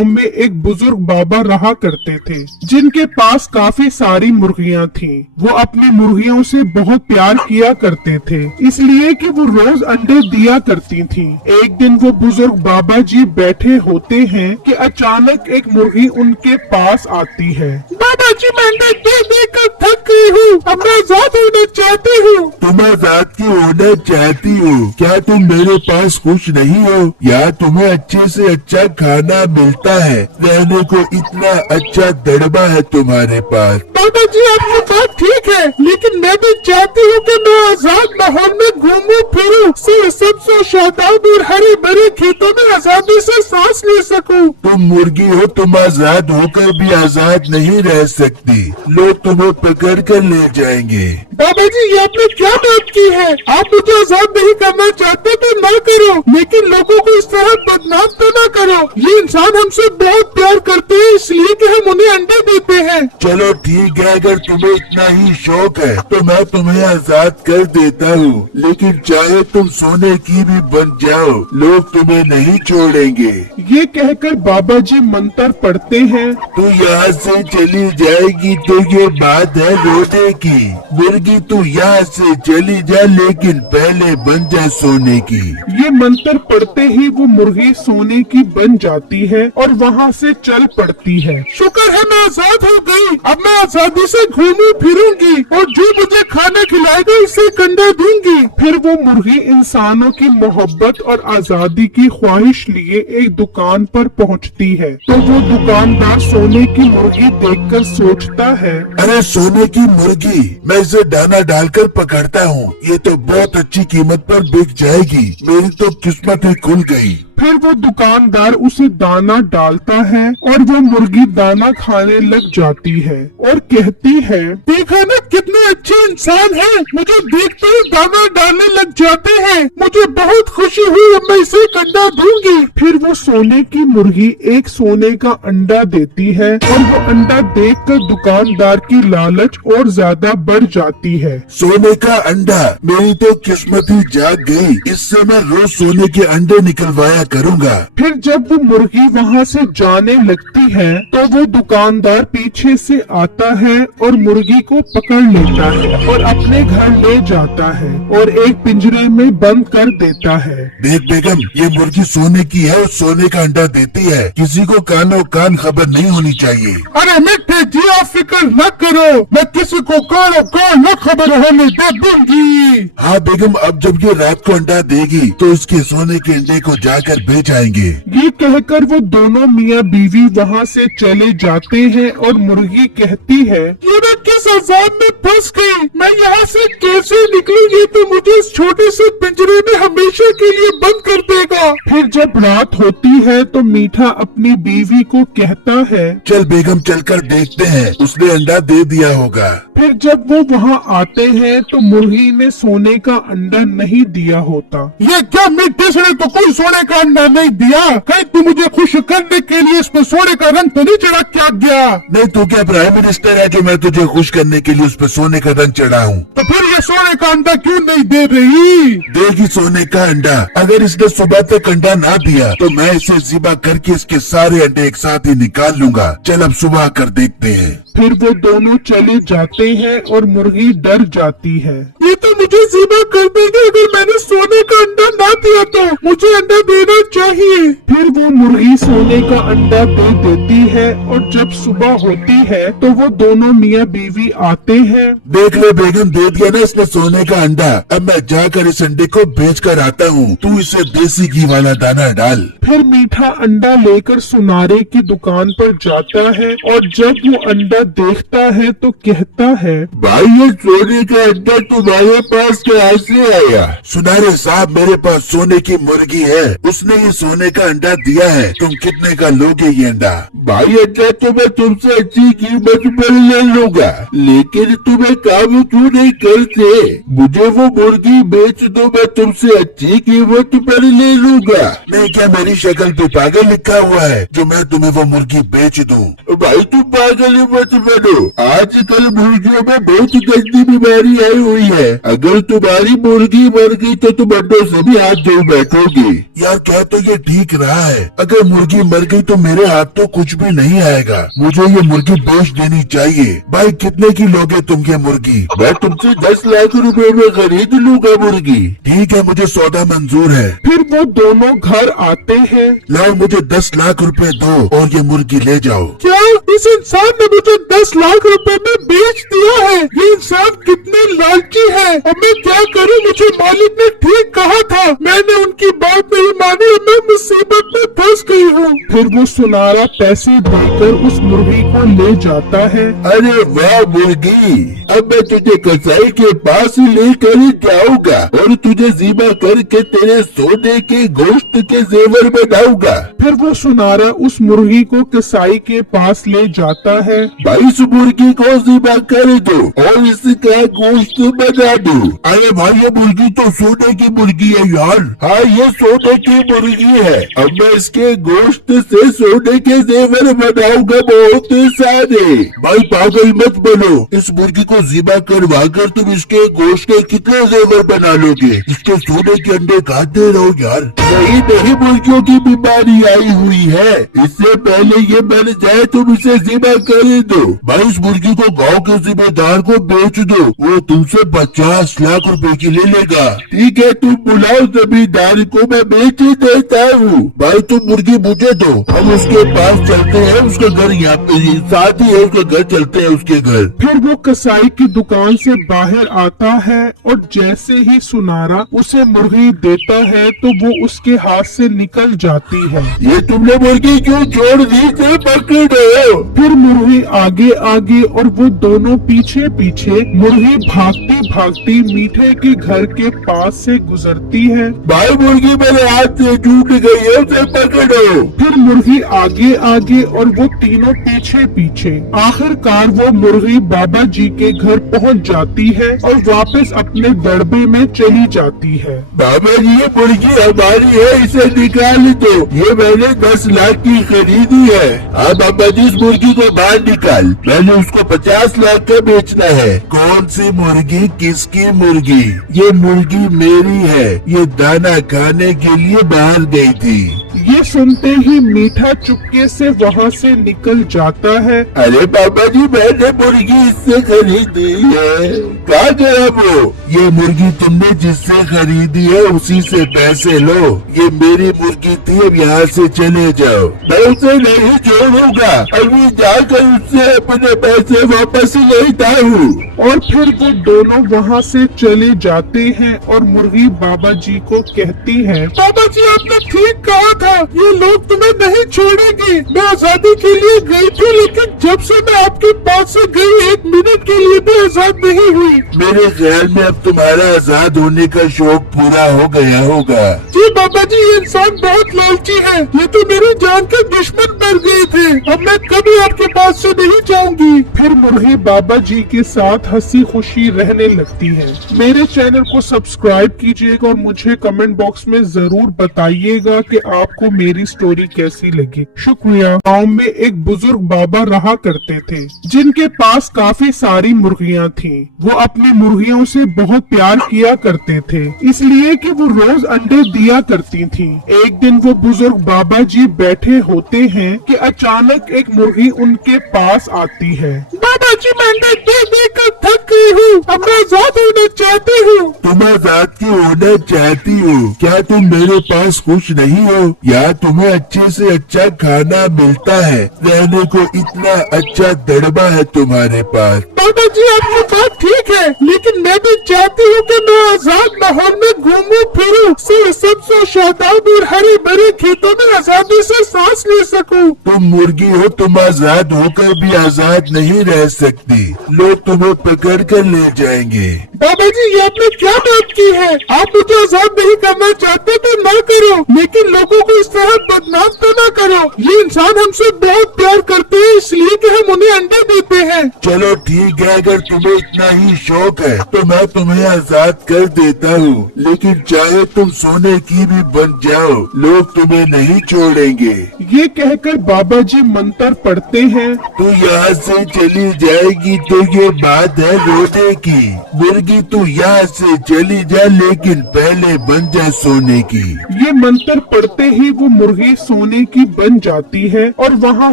गांव में एक बुजुर्ग बाबा रहा करते थे, जिनके पास काफी सारी मुर्गियां थीं। वो अपनी मुर्गियों से बहुत प्यार किया करते थे, इसलिए कि वो रोज अंडे दिया करती थीं। एक दिन वो बुजुर्ग बाबा जी बैठे होते हैं कि अचानक एक मुर्गी उनके पास आती है। बाबा जी, मैं अंडे दे कर थक गई हूँ, अब मैं आजाद होना चाहती हूँ। तुम आजाद क्यों होना चाहती हो? क्या तुम मेरे पास खुश नहीं हो? या तुम्हें अच्छे से अच्छा खाना मिलता है? रहने को इतना अच्छा दड़बा है तुम्हारे पास। बाबा जी, आपकी बात ठीक है, लेकिन मैं भी चाहती हूँ कि मैं आजाद माहौल में घूमूं फिरूं, सबसे शादाब और हरे भरे खेतों में आजादी से सांस ले सकूं। तुम मुर्गी हो, तुम आजाद होकर भी आजाद नहीं रह सकती। लोग तुम्हें पकड़ कर ले जाएंगे। बाबा जी, ये आपने क्या बात की है? आप मुझे आजाद नहीं करना चाहते तो ना करो, लेकिन लोगों को इस तरह बदनाम तो ना करो। ये इंसान हमसे बहुत प्यार करते हैं, इसलिए कि हम उन्हें अंडे देते हैं। चलो ठीक है, अगर तुम्हें इतना ही शौक है तो मैं तुम्हें आजाद कर देता हूँ, लेकिन चाहे तुम सोने की भी बन जाओ, लोग तुम्हें नहीं छोड़ेंगे। ये कहकर बाबा जी मंत्र पढ़ते हैं। तू यहाँ से चली जाएगी तो ये बात है रोने की। मुर्गी तू यहाँ से चली जा, लेकिन पहले बन जा सोने की। ये मंत्र पढ़ते ही वो मुर्गी सोने की बन जाती है और वहाँ से चल पड़ती है। शुक्र है मैं आजाद हो गई, अब मैं आजादी से घूमूं फिरूंगी और जो मुझे खाना खिलाएगा उसे कंडा दूंगी। फिर वो मुर्गी इंसानों की मोहब्बत और आजादी की ख्वाहिश लिए एक दुकान पर पहुँचती है, तो वो दुकानदार सोने की मुर्गी देखकर सोचता है, अरे सोने की मुर्गी, मैं इसे दाना डालकर पकड़ता हूँ, ये तो बहुत अच्छी कीमत पर बिक जाएगी। मेरी तो किस्मत ही खुल गई। फिर वो दुकानदार उसे दाना डालता है और वो मुर्गी दाना खाने लग जाती है और कहती है, देखा ना कितने अच्छे इंसान हैं, मुझे देखते ही दाना डालने लग जाते हैं। मुझे बहुत खुशी हुई, अब मैं इसे अंडा दूंगी। फिर वो सोने की मुर्गी एक सोने का अंडा देती है और वो अंडा देखकर दुकानदार की लालच और ज्यादा बढ़ जाती है। सोने का अंडा, मेरी तो किस्मत ही जाग गई। इससे मैं रोज सोने के अंडे निकलवाया करूँगा। फिर जब वो मुर्गी वहाँ से जाने लगती है तो वो दुकानदार पीछे से आता है और मुर्गी को पकड़ लेता है और अपने घर ले जाता है और एक पिंजरे में बंद कर देता है। देख बेगम, ये मुर्गी सोने की है और सोने का अंडा देती है। किसी को कानो कान खबर नहीं होनी चाहिए। अरे मिट्टी जी, आप फिक्र न करो, मैं किसी को कानो कान न खबर होने दे दूंगी। हाँ बेगम, अब जब ये रात को अंडा देगी तो उसके सोने के अंडे को जाकर बेच आएंगे। ये कहकर वो दोनों मियाँ बीवी वहाँ से चले जाते हैं और मुर्गी कहती है, ये मैं किस अजाब में फंस गई, मैं यहाँ से कैसे निकलूं? ये तो मुझे इस छोटे से पिंजरे में हमेशा के लिए बंद कर देगा। फिर जब रात होती है तो मीठा अपनी बीवी को कहता है, चल बेगम, चलकर देखते हैं, उसने अंडा दे दिया होगा। फिर जब वो वहाँ आते हैं तो मुर्गी ने सोने का अंडा नहीं दिया होता। ये क्या, मिट्टी से तो कोई सोने का अंडा नहीं दिया? कहीं तू मुझे खुश करने के लिए इसमें सोने का रंग तो नहीं चढ़ा क्या गया? नहीं, तू क्या प्राइम मिनिस्टर है जो मैं तुझे खुश करने के लिए उस पर सोने का रंग चढ़ाऊं? तो फिर ये सोने का अंडा क्यों नहीं दे रही? देगी सोने का अंडा। अगर इसने सुबह तक अंडा ना दिया तो मैं इसे ज़िबा करके इसके सारे अंडे एक साथ ही निकाल लूंगा। चल अब सुबह कर देखते हैं। फिर वो दोनों चले जाते हैं और मुर्गी डर जाती है। ये तो मुझे ज़िबा कर देगी अगर मैंने सोने का अंडा ना दिया तो। मुझे अंडा देना चाहिए। फिर वो मुर्गी सोने का अंडा दे देती है और जब सुबह होती है तो वो दोनों मियाँ बीवी आते हैं। देख ले बेगम, दे दिया ना इसने सोने का अंडा। अब मैं जाकर इस अंडे को बेच कर आता हूँ, तू इसे देसी घी वाला दाना डाल। फिर मीठा अंडा लेकर सुनारे की दुकान पर जाता है और जब वो अंडा देखता है तो कहता है, भाई ये सोने का अंडा तुम्हारे पास कैसे आया? सुनारे साहब, मेरे पास सोने की मुर्गी है, उसने ये सोने का अंडा दिया है। तुम कितने का लोगे ये अंडा? भाई अंडा तो मैं तुमसे अच्छी कीमत पर ले लूंगा, लेकिन तुम्हें काम क्यों नहीं करते? मुझे वो मुर्गी बेच दो, मैं तुमसे अच्छी कीमत पर ले लूंगा। नहीं, क्या मेरी शक्ल पे पागल लिखा हुआ है जो मैं तुम्हें वो मुर्गी बेच दूं? भाई तुम पागल ही मत बनो, आजकल मुर्गियों में बहुत गंदी बीमारी आई हुई है। अगर तुम्हारी मुर्गी मर गई तो तुम अंडों से भी हाथ धो बैठोगे। यार क्या तो ये ठीक रहा है, अगर मुर्गी मर गई तो मेरे हाथ तो कुछ भी नहीं आएगा। मुझे ये मुर्गी बेच देनी चाहिए। भाई कितने की लोगे तुम ये मुर्गी? मैं तुमसे 10 लाख रुपए में खरीद लूंगा मुर्गी। ठीक है, मुझे सौदा मंजूर है। फिर वो दोनों घर आते हैं। लाओ मुझे 10 लाख रुपए दो और ये मुर्गी ले जाओ। क्या इस इंसान ने मुझे 10 लाख रुपए में बेच दिया है? ये इंसान कितने लालची है। अब मैं क्या करूं? मुझे मालिक ने ठीक कहा था, मैंने उनकी बात नहीं मानी और मैं मुसीबत में फंस गई हूँ। फिर वो सुनारा पैसे देकर उस मुर्गी को ले जाता है। अरे वाह मुर्गी, अब मैं तुझे कसाई के पास लेकर जाऊंगा और तुझे ज़िबा करके तेरे सोने के गोश्त के जेवर बनाऊंगा। फिर वो सुनारा उस मुर्गी को कसाई के पास ले जाता है। भाई इस मुर्गी को ज़िबा कर दो और इसका गोश्त बना दो। अरे भाई ये मुर्गी तो सोने की मुर्गी है यार। हाँ ये सोने की मुर्गी है। अब मैं इसके गोश्त से सोने के जेवर बनाऊंगा बहुत सारे। भाई पागल मत बनो, इस मुर्गी को ज़िबा करवा कर तुम इसके गोश्त के कितने जेवर बना लोगे? इसके सोने के अंडे खाते रहो यार। नहीं मुर्गियों की बीमारी आई हुई है, इससे पहले ये मर जाए तुम इसे ज़िबा कर दो। भाई इस मुर्गी को गांव के जिम्मेदार को बेच दो, वो तुमसे 50 लाख रुपए की ले लेगा। ठीक है तुम बुलाओ जमींदार को, मैं बेच देता हूँ। भाई तुम मुर्गी मुझे दो, हम उसके पास चलते हैं। उसका घर यहाँ पे साथ ही है, उसका घर चलते हैं उसके घर। फिर वो कसाई की दुकान से बाहर आता है और जैसे ही सुनारा उसे मुर्गी देता है तो वो उसके हाथ से निकल जाती है। ये तुमने मुर्गी क्यों छोड़ दी? से पकड़ो। फिर मुर्गी आगे आगे और वो दोनों पीछे पीछे। मुर्गी भागती भागती मीठे के घर के पास से गुजरती है। भाई मुर्गी मेरे हाथ से छूट गई है, उसे पकड़ो। फिर मुर्गी आगे आगे और वो तीनों पीछे पीछे। आखिरकार वो मुर्गी बाबा जी के घर पहुंच जाती है और वापस अपने दड़बे में चली जाती है। बाबा जी ये मुर्गी हमारी है, इसे निकाल दो। ये मैंने 10 लाख की खरीदी है। हाँ बाबा जी इस मुर्गी को बाहर निकाल, मैंने उसको 50 लाख का बेचना है। कौन सी मुर्गी? किसकी मुर्गी? ये मुर्गी मेरी है, ये दाना खाने के लिए बाहर गई थी। ये सुनते ही मीठा चुपके से वहाँ से निकल जाता है। अरे बाबा जी मैंने मुर्गी इससे खरीदी है। कहाँ गया वो? ये मुर्गी तुमने जिससे खरीदी है उसी से पैसे लो। ये मेरी मुर्गी थी, अब यहाँ से चले जाओ। मैं उसे नहीं छोड़ूंगा, अभी जाकर उससे अपने पैसे वापस लेता हूँ। और फिर वो दोनों वहाँ से चले जाते हैं और मुर्गी बाबा जी को कहती है, बाबा जी आपने ठीक कहा था, ये लोग तुम्हें नहीं छोड़ेंगे। मैं आजादी के लिए गई थी, लेकिन जब से मैं आपके पास से गई 1 मिनट के लिए भी आजाद नहीं हुई। मेरे ख्याल में अब तुम्हारा आजाद होने का शौक पूरा हो गया होगा। जी बाबा जी ये इंसान बहुत लालची है, ये तो मेरी जान के दुश्मन मर गए थे। अब मैं कभी आपके पास से नहीं जाऊंगी। फिर मुर्गी बाबा जी के साथ हंसी खुशी रहने लगती है। मेरे चैनल को सब्सक्राइब कीजिएगा और मुझे कमेंट बॉक्स में जरूर बताइएगा कि आपको मेरी स्टोरी कैसी लगी। शुक्रिया। गांव में एक बुजुर्ग बाबा रहा करते थे, जिनके पास काफी सारी मुर्गियां थीं। वो अपनी मुर्गियों से बहुत प्यार किया करते थे, इसलिए कि वो रोज अंडे दिया करती थीं। एक दिन वो बुजुर्ग बाबा जी बैठे होते हैं कि अचानक एक मुर्गी उनके पास आती है। बाबा जी मैं अंडे दे कर थक गई हूँ, अब मैं आजाद होना चाहती हूँ। तुम आजाद क्यों होना चाहती हो? क्या तुम मेरे पास खुश नहीं हो? या तुम्हें अच्छे से अच्छा खाना मिलता है, रहने को इतना अच्छा दड़बा है तुम्हारे पास। बाबा जी आपकी बात ठीक है, लेकिन मैं भी चाहती हूँ कि मैं आजाद माहौल में घूमूं फिरूं, सबसे शादाब और हरे भरे खेतों में आजादी से सांस ले सकूं। तुम मुर्गी हो, तुम आजाद होकर भी आजाद नहीं रह सकती। लोग तुम्हें पकड़ कर ले जाएंगे। बाबा जी ये आपने क्या बात की है? आप मुझे आजाद नहीं करना चाहते तो ना करो, लेकिन लोगों को इस तरह बदनाम तो ना करो। ये इंसान हमसे बहुत प्यार करते हैं, इसलिए कि हम उन्हें अंडे देते हैं। चलो ठीक है, अगर तुम्हें इतना ही शौक है तो मैं तुम्हें आजाद कर देता हूँ, लेकिन चाहे तुम सोने की भी बन जाओ, लोग तुम्हें नहीं छोड़ेंगे। ये कहकर बाबा बाबा जी मंत्र पढ़ते हैं। तू यहाँ से चली जाएगी तो ये बात है रोने की। मुर्गी तू यहाँ से चली जा, लेकिन पहले बन जा सोने की। ये मंत्र पढ़ते ही वो मुर्गी सोने की बन जाती है और वहाँ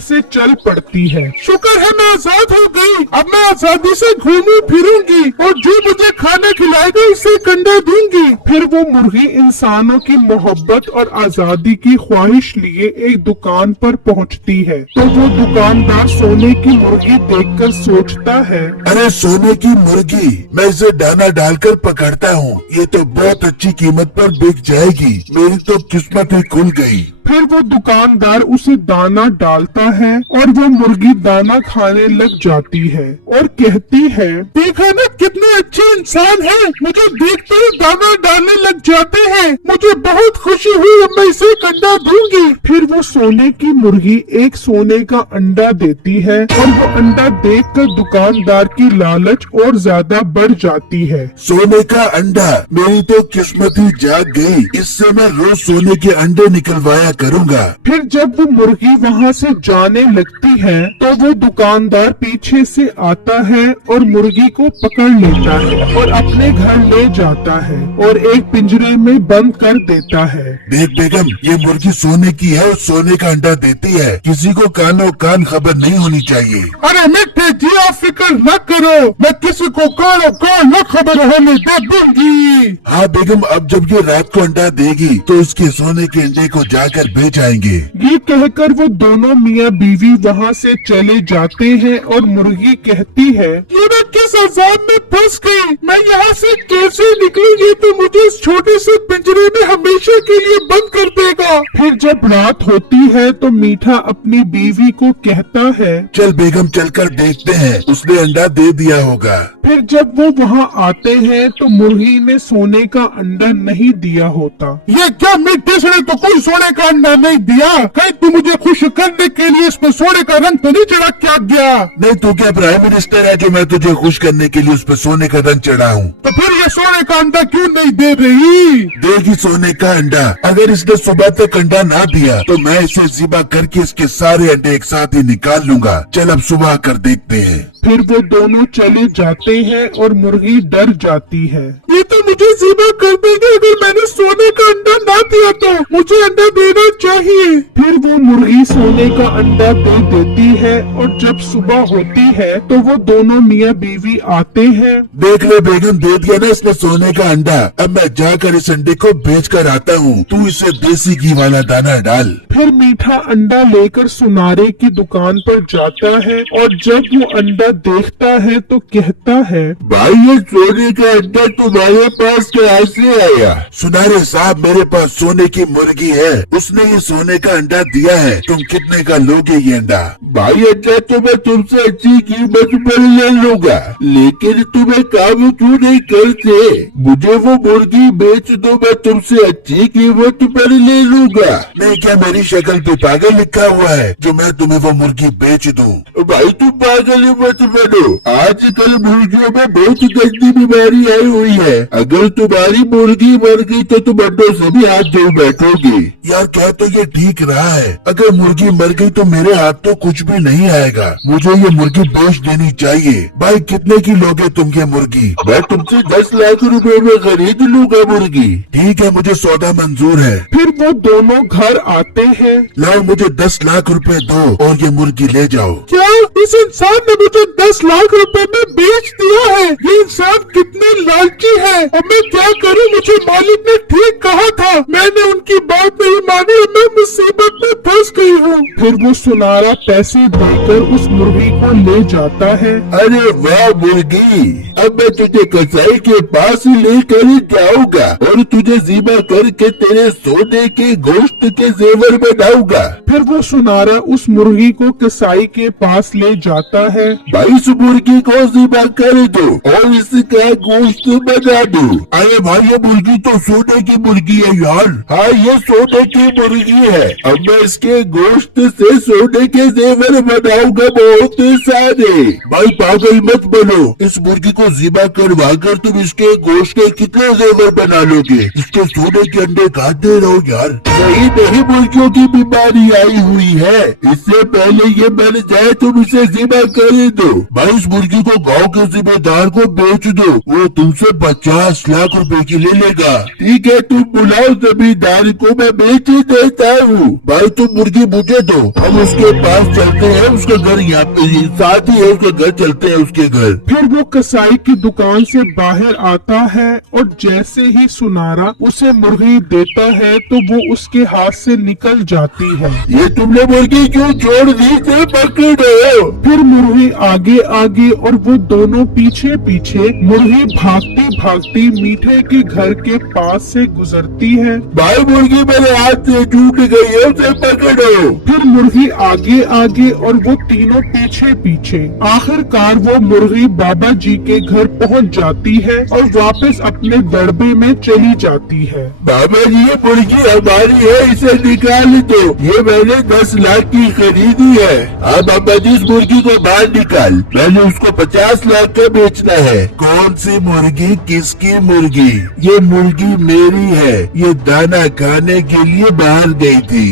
से चल पड़ती है। शुक्र है मैं आजाद हो गई, अब मैं आजादी से घूमू फिरूंगी और जो मुझे खाना खिलाएगा उसे कंडा दूंगी। फिर वो मुर्गी इंसानों की मोहब्बत और आजादी की ख्वाहिश लिए एक दुकान पर पहुँचती है। तो वो दुकानदार सोने की मुर्गी देखकर सोचता है, अरे सोने की मुर्गी, मैं इसे दाना डालकर पकड़ता हूँ, ये तो बहुत अच्छी कीमत पर बिक जाएगी। मेरी तो किस्मत ही खुल गई। फिर वो दुकानदार उसे दाना डालता है और वो मुर्गी दाना खाने लग जाती है और कहती है, देखा ना कितने अच्छे इंसान हैं, मुझे देखते ही दाना डालने लग जाते हैं। मुझे बहुत खुशी हुई, अब मैं इसे अंडा दूंगी। फिर वो सोने की मुर्गी एक सोने का अंडा देती है और वो अंडा देखकर दुकानदार की लालच और ज्यादा बढ़ जाती है। सोने का अंडा, मेरी तो किस्मत ही जाग गई। इससे मैं रोज सोने के अंडे निकलवाया करूंगा। फिर जब वो मुर्गी वहाँ से जाने लगती है तो वो दुकानदार पीछे से आता है और मुर्गी को पकड़ लेता है और अपने घर ले जाता है और एक पिंजरे में बंद कर देता है। देख बेगम, ये मुर्गी सोने की है और सोने का अंडा देती है। किसी को कानो कान खबर नहीं होनी चाहिए। अरे मिट्टे जी, आप फिक्र न करो, मैं किसी को कानो कान न खबर होने दे दूंगी। हाँ बेगम, अब जब ये रात को अंडा देगी तो उसके सोने के अंडे को जाकर बेच आएंगे। ये कहकर वो दोनों मियाँ बीवी वहाँ से चले जाते हैं और मुर्गी कहती है, ये मैं किस अजाब में फंस गई, मैं यहाँ से कैसे निकलूं? ये तो मुझे इस छोटे से पिंजरे में हमेशा के लिए बंद कर देगा। फिर जब रात होती है तो मीठा अपनी बीवी को कहता है, चल बेगम, चलकर देखते हैं, उसने अंडा दे दिया होगा। फिर जब वो वहाँ आते हैं तो मुर्गी ने सोने का अंडा नहीं दिया होता। ये क्या, मिट्टी से तो कोई सोने का अंडा नहीं दिया? कहीं तू मुझे खुश करने के लिए इसमें सोने का रंग तो नहीं चढ़ा क्या गया? नहीं, तू क्या प्राइम मिनिस्टर है जो मैं तुझे खुश करने के लिए उस पर सोने का रंग चढ़ाऊं? तो फिर ये सोने का अंडा क्यों नहीं दे रही? देगी सोने का अंडा। अगर इसने सुबह तक अंडा ना दिया तो मैं इसे ज़िबा करके इसके सारे अंडे एक साथ ही निकाल लूंगा। चल अब सुबह कर देखते हैं। फिर वो दोनों चले जाते हैं और मुर्गी डर जाती है। ये तो मुझे ज़िबा कर देंगे अगर मैंने सोने का अंडा ना दिया तो। मुझे अंडा देना चाहिए। फिर वो मुर्गी सोने का अंडा दे देती है और जब सुबह होती है तो वो दोनों मियाँ बीवी आते हैं। देख ले बेगम, दे दिया ना इसने सोने का अंडा। अब मैं जाकर इस अंडे को बेच कर आता हूँ। तू इसे देसी घी वाला दाना डाल। फिर मीठा अंडा लेकर सुनारे की दुकान पर जाता है और जब वो अंडा देखता है तो कहता है, भाई ये सोने का अंडा तुम्हारे पास कैसे आया? सुनारे साहब, मेरे पास सोने की मुर्गी है, उसने ये सोने का अंडा दिया है। तुम कितने का लोगे ये अंडा? भाई अंडा तो मैं तुमसे अच्छी कीमत पर ले लूंगा, लेकिन तुम्हें काम क्यों नहीं करते? मुझे वो मुर्गी बेच दो, मैं तुमसे अच्छी कीमत पर ले लूंगा। नहीं, क्या मेरी शक्ल पे पागल लिखा हुआ है जो मैं तुम्हें वो मुर्गी बेच दूं? भाई तुम पागल ही मत बनो। आजकल मुर्गियों में बहुत गंदी बीमारी आई हुई है। अगर तुम्हारी मुर्गी मर गई तो तुम अंडों से भी हाथ धो बैठोगे। यार कह तो ये ठीक रहा है, अगर मुर्गी मर गई तो मेरे हाथ तो कुछ भी नहीं आएगा। मुझे ये मुर्गी बेच देनी चाहिए। भाई कितने की लोगे तुम ये मुर्गी? मैं तुमसे 10 लाख रुपए में खरीद लूंगा मुर्गी। ठीक है, मुझे सौदा मंजूर है। फिर वो दोनों घर आते हैं। लाओ मुझे 10 लाख रुपए दो और ये मुर्गी ले जाओ। क्या इस इंसान ने मुझे 10 लाख रुपए में बेच दिया है? ये इंसान कितने लालची है। अब मैं क्या करूं? मुझे मालिक ने ठीक कहा था, मैंने उनकी बात नहीं मानी और मैं मुसीबत में फंस गई हूँ। फिर वो सुनारा पैसे देकर उस मुर्गी को ले जाता है। अरे वाह मुर्गी, अब मैं तुझे कसाई के पास लेकर जाऊंगा और तुझे ज़िबा करके तेरे सोने के गोश्त के जेवर बनाऊंगा। फिर वो सुनारा उस मुर्गी को कसाई के पास ले जाता है। भाई इस मुर्गी को ज़िबा कर दो और इसका गोश्त बना दो। अरे भाई ये मुर्गी तो सोने की मुर्गी है यार। हाँ ये सोने की मुर्गी है। अब मैं इसके गोश्त से सोने के जेवर बनाऊंगा बहुत सारे। भाई पागल मत बनो, इस मुर्गी को को ज़िबा करवा कर तुम इसके गोश्त के कितने जेवर बना लोगे? इसके सोने के अंडे खाते रहो यार। नहीं मुर्गियों की बीमारी आई हुई है, इससे पहले ये मर जाए तुम इसे ज़िबा कर दो। भाई इस मुर्गी को गाँव के जिम्मेदार को बेच दो, वो तुमसे 50 लाख रुपए की ले लेगा। ठीक है तुम बुलाओ जमींदार को, मैं बेच देता हूँ। भाई तुम मुर्गी मुझे दो, हम उसके पास चलते हैं, उसका घर यहाँ पे साथ ही है, उसका घर चलते हैं उसके घर। फिर वो कसाई की दुकान से बाहर आता है और जैसे ही सुनारा उसे मुर्गी देता है तो वो उसके हाथ से निकल जाती है। ये तुमने मुर्गी क्यों छोड़ दी? से पकड़ो। फिर मुर्गी आगे आगे और वो दोनों पीछे पीछे। मुर्गी भागती भागती मीठे के घर के पास से गुजरती है। भाई मुर्गी मेरे हाथ से छूट गई है, उसे पकड़ो। फिर मुर्गी आगे आगे और वो तीनों पीछे पीछे। आखिरकार वो मुर्गी बाबा जी के घर पहुंच जाती है और वापस अपने दड़बे में चली जाती है। बाबा जी ये मुर्गी हमारी है, इसे निकाल दो, ये मैंने 10 लाख की खरीदी है। हाँ बाबा जी इस मुर्गी को बाहर निकाल, मैंने उसको 50 लाख का बेचना है। कौन सी मुर्गी? किसकी मुर्गी? ये मुर्गी मेरी है, ये दाना खाने के लिए बाहर गई थी।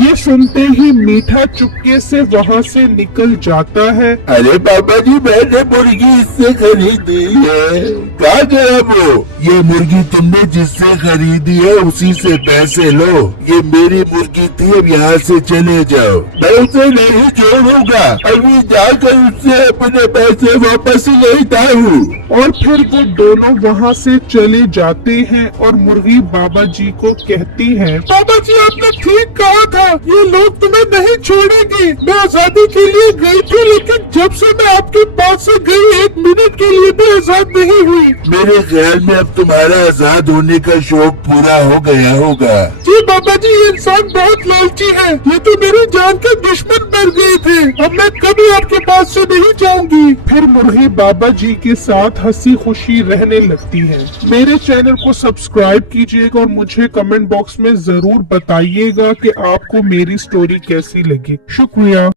ये सुनते ही मीठा चुपके से वहाँ से निकल जाता है। अरे बाबा जी मैंने मुर्गी इससे खरीदी है। कहाँ गया वो? ये मुर्गी तुमने जिससे खरीदी है उसी से पैसे लो, ये मेरी मुर्गी थी, अब यहाँ से चले जाओ। मैं उसे नहीं छोड़ूंगा, अभी जाकर उससे अपने पैसे वापस लेता हूँ। और फिर वो दोनों वहाँ से चले जाते हैं और मुर्गी बाबा जी को कहती है, बाबा जी आपने ठीक कहा था, ये लोग तुम्हें नहीं छोड़ेंगे। मैं आजादी के लिए गई थी, लेकिन जब से मैं आपके पास से गई 1 मिनट के लिए भी आजाद नहीं हुई। मेरे ख्याल में अब तुम्हारा आजाद होने का शौक पूरा हो गया होगा। जी बाबा जी ये इंसान बहुत लालची है, ये तो मेरी जान के दुश्मन बन गए थे, अब मैं कभी आपके पास से नहीं जाऊंगी। फिर मुर्गी बाबा जी के साथ हंसी खुशी रहने लगती है। मेरे चैनल को सब्सक्राइब कीजिएगा और मुझे कमेंट बॉक्स में जरूर बताइएगा कि आपको मेरी स्टोरी कैसी लगी। शुक्रिया।